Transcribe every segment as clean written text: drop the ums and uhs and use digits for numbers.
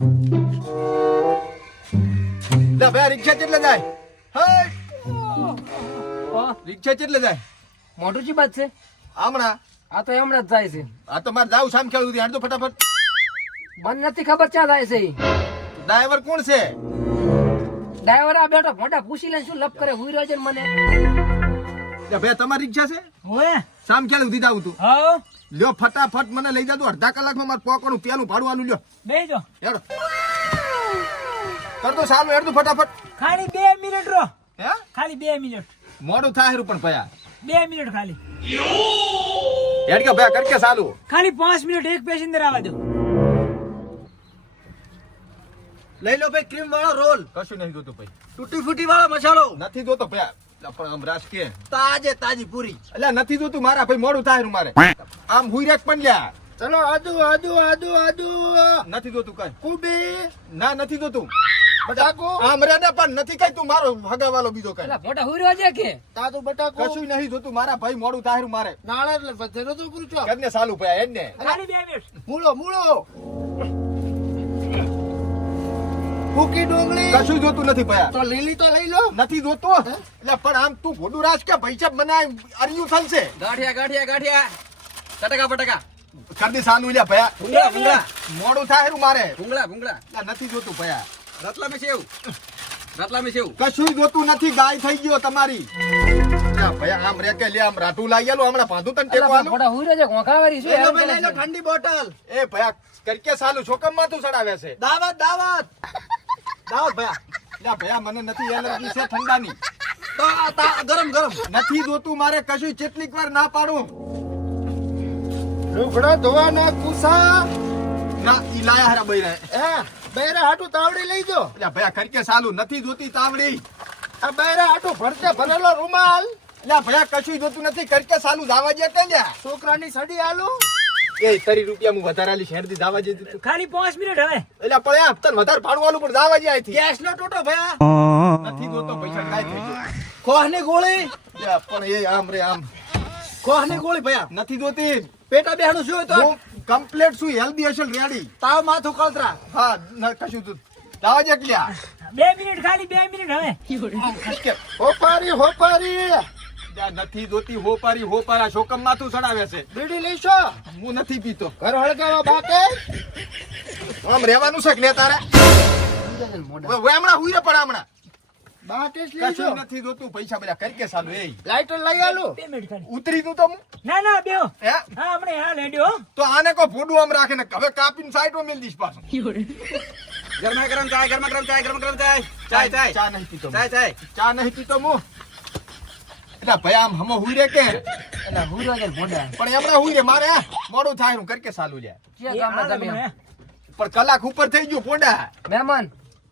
લે ભાઈ રિક્ષા કેટલે જાય? હે રિક્ષા કેટલે જાય? મોટું ચી વાત છે? હમણાં આ તો હમણાં જ જાય છે. આ તો મારે જાવ સામ ખેડું હાડ તો ફટાફટ. મને નથી ખબર ક્યાં જાય છે ઈ. ડ્રાઈવર કોણ છે? ડ્રાઈવર આ બેઠો મોટા પૂછી લે શું લપ કરે હુઈ રહ્યો છે ને મને. લે ભાઈ તમારી રિક્ષા છે? હોએ સામ ખેડું દીધા હું તું. હા લ્યો ફટાફટ મને લઈ જાતો અડધા કલાકમાં મારે પોકવાનું પેલું ભાડું આલું લ્યો. બેજો હેડો કર તો સારું હેડ તું ફટાફટ. ખાલી 2 મિનિટ રો. હે ખાલી 2 મિનિટ. મોડું થાય હેરું પણ ભયા 2 મિનિટ ખાલી. હેડ કે ભયા કરકે સાલું. ખાલી 5 મિનિટ એક પેસેન્જર આવવા દો. લઈ લો ભાઈ ક્રીમ વાળો રોલ, કશું નહીં જોતું ભાઈ. તૂટી ફૂટી વાળો મસાલો, નથી જોતો ભયા. પણ આમ રાસ કે તાજે તાજી પૂરી. એટલે નથી જોતું મારા ભાઈ મોડું થાય હેરું મારે. આમ હુઈ રેક પણ લ્યા. ચલો આદુ આદુ આદુ આદુ નથી જોતું કઈ. કુબી ના નથી જોતું. બટાકો આમ રે ને પણ નથી કઈ તું મારો હગાવાલો બીજો કઈ. પેલા મોટા હુઈ રહ્યો છે કે તાજુ બટાકો કશું નહીં જોતું મારા ભાઈ મોડું થાય હેરું મારે. નાળા એટલે બધે તો પૂરું છો. કરને સાલું ભયા હેડ ને. ખાલી 2 મિનિટ. મૂળો મૂળો ભૂકી ડુંગળી કશું જોતું નથી ભયા. તો લીલી તો લઈ લો. નથી જોતું એટલે પણ આમ તું ગોડું રાજ કે પૈસા બનાય અરિયું થલશે. ગાંઠિયા ગાંઠિયા ગાંઠિયા ટટકા બટકા કરને સાલું લ્યા ભયા. ભૂંગળા ભૂંગળા મોડું થાય હેરું મારે. ભૂંગળા ભૂંગળા એટલે નથી જોતું ભયા. રતલા મે સેવ કશું જોતું નથી ગાય થઈ ગયો તમારી. લ્યા ભયા આમ રે કે લે આમ રાઠું લાઈ આલું હમણાં પાધું તને ટેકો આલું. મોટા હુઈ રહ્યો છે કોંકાવારી શું લઈ લો હેરાન ભાઈ, કરે લઈ લો છે? ઠંડી બોટલ. એ ભયા કરકે સાલું છોકમ માં તું ચડાવે છે. દાવત દાવત દાવત ભયા. લ્યા ભયા મને નથી એલર્જી છે ઠંડાની. ગરમ ગરમ નથી જોતું મારે કશું કેટલીક વાર ના પાડું. લુગડા ધોવાના કુસા ના ઈ લાયા હારા બૈરા. હે બેરે હાટુ તાવડી લઈ જો. લ્યા ભયા કરકે સાલું નથી જોતી તાવડી. આ બેરે હાટુ ભરતે ભરેલો રૂમાલ. લ્યા ભયા કશું જોતું નથી કરકે સાલું દાવા જે કે લ્યા. છોકરાની સડી આલુ. એ 30 રૂપિયા હું વધારે આલી શેર દી દાવા જે દીધું. ખાલી 5 મિનિટ હવે. એટલે પણ આ તને વધારે ભાડું આલું પણ દાવા જે આઈથી. ગેસ નો ટોટો ભયા. નથી જોતો પૈસા કાઈ થઈ ગયો. ખોહની ગોળી. લ્યા પણ એ આમ રે આમ ખોહની ગોળી ભયા. નથી જોતી. પેટા બેહણું શું હોય તો હું કમ્પ્લીટ છું હેલ્ધી હશે રેડી. તાવ માથું કળતરા. હા કશું તું દાવા જે કે લ્યા. 2 મિનિટ ખાલી 2 મિનિટ હવે. આમ ખસકે. હોપારી હોપારી લ્યા નથી જોતી હોપારા શોકમ માથું ચડાવે છે. બીડી લઈશો. હું નથી પીતો. ઘર હળગાવા બાકે. આમ રહેવાનું છે કે ને તારે? હવે હમણાં હુઈ રે પણ હમણાં બાકે જ કશું લઈશો. નથી જોતું પૈસા બધા કરકે સાલું એ લાઈટર લઈ આલો. 2 મિનિટ ખાલી. ઉતરી તું તો હું ના ના બેહો. હે હા આપણે હા લેડ્યો. તો આને કો ફોડું આમ રાખે ને હવે કાપીને સાઈડમાં મેલ દીશ પાછું. ગરમા ગરમ ચાય ગરમા ગરમ ચાય ગરમા ગરમ ચાય ચાય ચાય ચા નહીં પીતો ચાય ચાય. ચા નહીં પીતો હું. એટલે ભાઈ આમ હમો હુઈ રે કે એટલે હુઈ રહ્યો છે મોઢા. પણ એમણે હુઈ રે મારે મોડું થાય હું કરકે સાલું લ્યા. ક્યાં ગામના તમે? પણ કલાક ઉપર થઈ ગયું પોંડા મહેમાન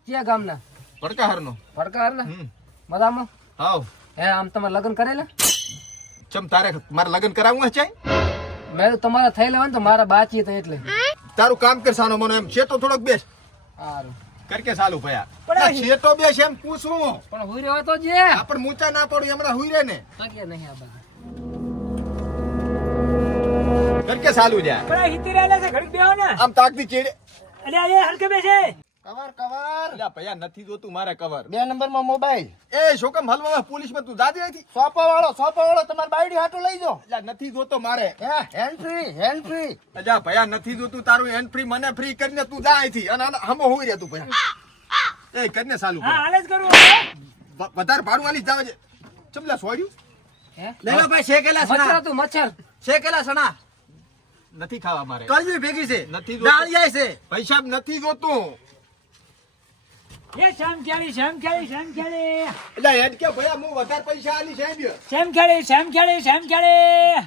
ક્યાં ગામના? પડકાહરનો. ફરકારના મજામાં? હાવ હે આમ તમારે લગ્ન કરેલા? ચમ તારે મારે લગ્ન કરાવવું છે? મેં તમારા થઈ લેવા ને તો મારા બાચી તો એટલે તારું કામ કર સાનો મને એમ શેતો થોડોક બેસ સારું. કરકે સાલું ભયા. પણ આ શેતો બેસ એમ પૂછું. પણ હુઈ રહ્યો તો જે આપણ મૂચા ના પડું હમણાં હુઈ રે ને તકે નહીં આ બધા. કરકે સાલું લ્યા. પણ આ હિતી રહેલા છે ઘડીક બેહો ને. આમ તાકતી ચેડે. એટલે આ હલકે બેસે. Cover cover. અલ્યા ભયા નથી જોતું મારે કવર. 2 નંબરમાં મોબાઈલ. એ શોકમ હલવા પોલીસમાં તું દાદી હતી. સોપા વાળો તમાર બાયડી હાટુ લઈ જો. અલ્યા નથી જોતો મારે. હે હેન્ડ ફ્રી. અલ્યા ભયા નથી જોતું તારું હેન્ડ ફ્રી મને ફ્રી કરીને તું જા અહીંથી અને હમો હોઈ રે તું ભયા. એ કરીને સાલું હા ભયા. હાલે જ કરું. વધારે ભાડું આલી જાવ છે. ચમલા સોડ્યું હે લઈ લો ભાઈ શેકેલા મચ્છર સણા. તું મચ્છર. શેકેલા સણા. નથી ખાવા મારે. કલવી ભેગી છે. નથી ડાળિયા છે. પૈસા નથી જોતું. એ શામ ખેલી એટલે હેડ કે ભયા હું વધારે પૈસા આલી સાહેબ. શામ ખેલી.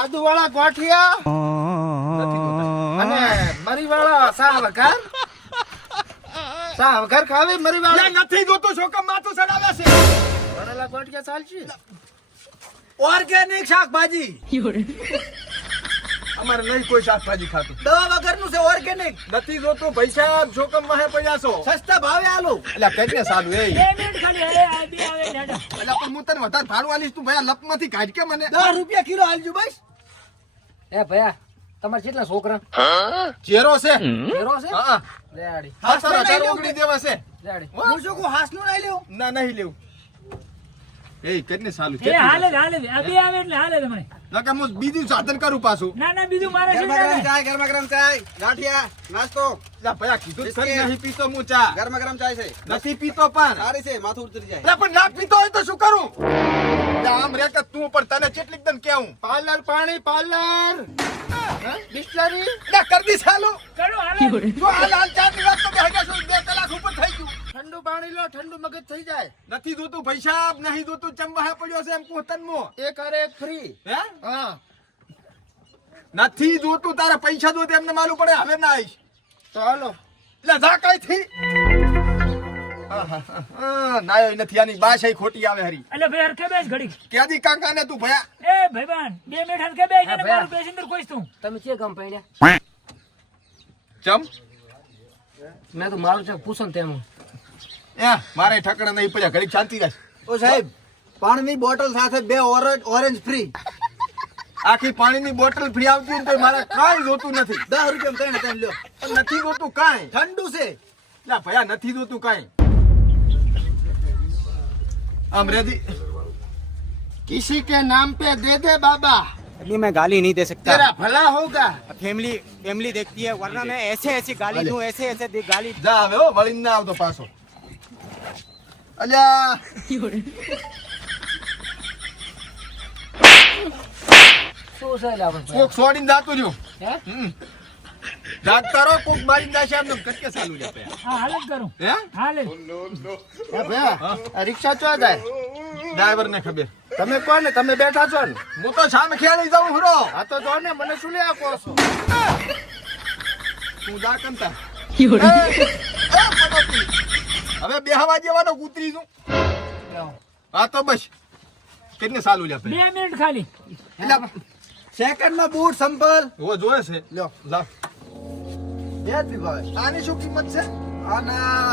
આદુ વાળા ગોઠિયા નથી જોતા. અને મરી વાળા સા વઘાર ખાવી મરી વાળા. અલ્યા નથી જોતું શોકમ માથું ચડાવે છે. ભરેલા ગોઠિયા ચાલશે. ઓર્ગેનિક શાકભાજી. અમારે નહીં કોઈ શાકભાજી ખાતું. દવા વગરનું છે ઓર્ગેનિક. નથી જોતું પૈસા શોકમ માં હે પૈસો. સસ્તા ભાવે આલો. એટલે કરીને સાલું એ. 2 મિનિટ ખાલી. હવે આ બે આવે હેડો. એટલે પણ હું તને વધારે ભાડું આલીશ તું ભયા લપમાંથી કાઢ કે મને. 10 રૂપિયા કિલો આલજો બસ. એ ભયા તમારે કેટલા છોકરા ચેરો છે ઘેરો છે હા લેડી હા સર 18 ઓગણી દેવા છે લેડી હું શું કહું હાસનું નહીં લેવું ના નહીં લેવું એ કેટલી સાલું એ હાલે જ, હાલે જ. આ બે આવે એટલે હાલે તમારે. નકર હું બીજું સાધન કરું પાછું ના ના બીજું મારે શું ગરમા ગરમ ચાલે? ચાય ગરમા ગરમ ચાય ગાંઠિયા નાસ્તો લા ભયા કીધું જ ખરી, નહીં પીતો હું ચા ગરમા ગરમ ચાય છે નથી પીતો પણ સારી છે માથું ઉતરી જાય લા પણ ના પીતો હોય તો શું કરું લા આમ રે કે તું પણ તને કેટલીક દન કેવું પાર્લર પાણી પાર્લર બિસ્લરી લા કર દી સાલું કરો, હાલે. જો હાલ હાલ ચા ની વાત તો બે હજાર 2 કલાક ઉપર થઈ ગયું ઠંડુ પાણી લો ઠંડુ મગજ થઈ જાય નથી જોતું પૈસા નહીં જોતું ચંબા પડ્યો છે એમ કોતન મો એક અરે એક ફ્રી હે હા નથી જોતું તારા પૈસા જોતે એમને માલુમ પડે હવે ના આવીશ તો હાલો લે જા કઈ થી નાયો નથી આની બાશાઈ ખોટી આવે હરી એટલે ભાઈ હરખે બેસ ઘડીક. ક્યાંથી કાકા ને તું ભયા એ ભાઈબાન, 2 મિનિટ હરખે બેસ હા, અને ભાઈ. મારું પેસેન્જર ખોઈશ તું. તમે કે ગમ પડ્યા ચમ મેં તો મારું છે પૂછો ને તેમ એ મારે ઠકડા નહીં પડ્યા ઘડીક શાંતિ રાખ ઓ સાહેબ પાણીની બોટલ સાથે 2 ઓરેન્જ ફ્રી આખી પાણીની બોટલ ફ્રી આવતી હોય ને તો મારે કાંઈ જોતું નથી 10 રૂપિયા ત્રણ લ્યો પણ નથી જોતું કાંઈ ઠંડુ છે લા ભયા નથી જોતું કાંઈ આમ રેદી किसी के नाम पे दे दे बाबा अभी मैं गाली नहीं दे सकता तेरा भला होगा फैमिली फैमिली देखती है वरना मैं ऐसे ऐसी गाली दूं ऐसे ऐसे गाली જા હવે હો વળીને ના આવતો પાછો અલ્યા શું છે લે આપણે કોક છોડીને જાતું રહ્યું હે જાગતા રહો કોક મારીને જાશે એમને કટકે ચાલુ રે પે હા, હાલે જ કરું. હે હાલે જ. એ ભયા આ રિક્ષા ચો જાય ડ્રાઈવર ને ખબર તમે કોણ ને તમે બેઠા છો ને હું તો સામે ખેડી જાઉં હરો આ તો જો ને મને શું લે આપો છો તું જા કંતા હવે બેહવા જેવાનો કૂતરી છું હા તો બસ કેટલને ચાલુ લે 2 મિનિટ ખાલી. એટલે સેકન્ડ માં બૂટ સંપલ ઓ જોયે છે લ્યો લા બે જ ભાઈ આની શું કિંમત છે આના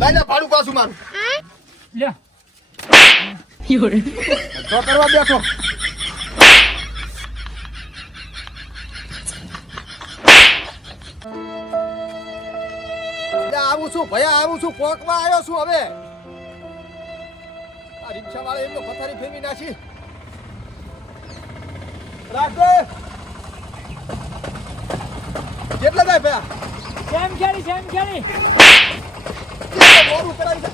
લઈ જા ભાડું પાછું મારું લ્યો. તો કરવા બેઠો આવું છું ભયા આવું છું પોકવા આવ્યો છું હવે આ રિક્ષા વાળા એમનો પથારી ફેરવી નાખી રાખો કેટલા થાય ભયા સેમ ખેડી, સેમ ખેડી. મોડું કરાવી છે